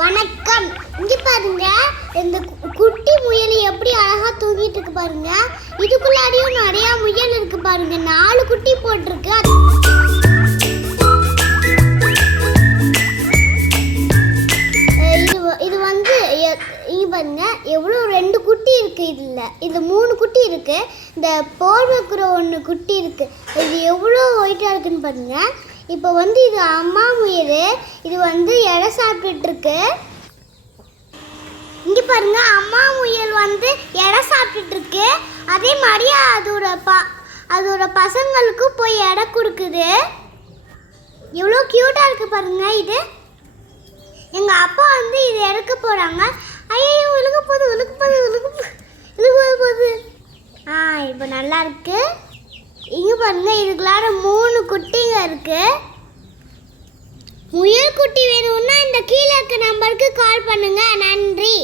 வணக்கம். இங்க பாருங்க, இந்த குட்டி முயல் எப்படி அழகா தூங்கிட்டு இருக்கு பாருங்க. இதுக்குள்ளாடியும் நிறைய முயல் இருக்கு பாருங்க. 4 குட்டி போட்டிருக்கு. இது வந்து இங்க பாருங்க, எவ்வளோ 2 குட்டி இருக்கு. இது 3 குட்டி இருக்கு. இந்த போர் வைக்கிற 1 குட்டி இருக்கு. இது எவ்வளோ ஒயிட்டா இருக்குன்னு பாருங்க. இப்போ வந்து இது அம்மா முயல். இது வந்து இலை சாப்பிட்டுட்டு இருக்கு. இங்க பாருங்க, அம்மா முயல் வந்து இலை சாப்பிட்டுட்டு இருக்கு. அதே மாதிரி அதோட பசங்களுக்கு போய் இலை கொடுக்குது. எவ்வளோ கியூட்டா இருக்கு பாருங்க. இது எங்க அப்பா வந்து இது எடுக்க போறாங்க. ஐயோ, விழுக போகுது. இப்போ நல்லா இருக்கு. இங்க பாருங்க, இதுக்குள்ளார 3 குட்டிங்க இருக்கு. முயல் குட்டி வேணும்னா இந்த கீழே இருக்க நம்பருக்கு கால் பண்ணுங்க. நன்றி.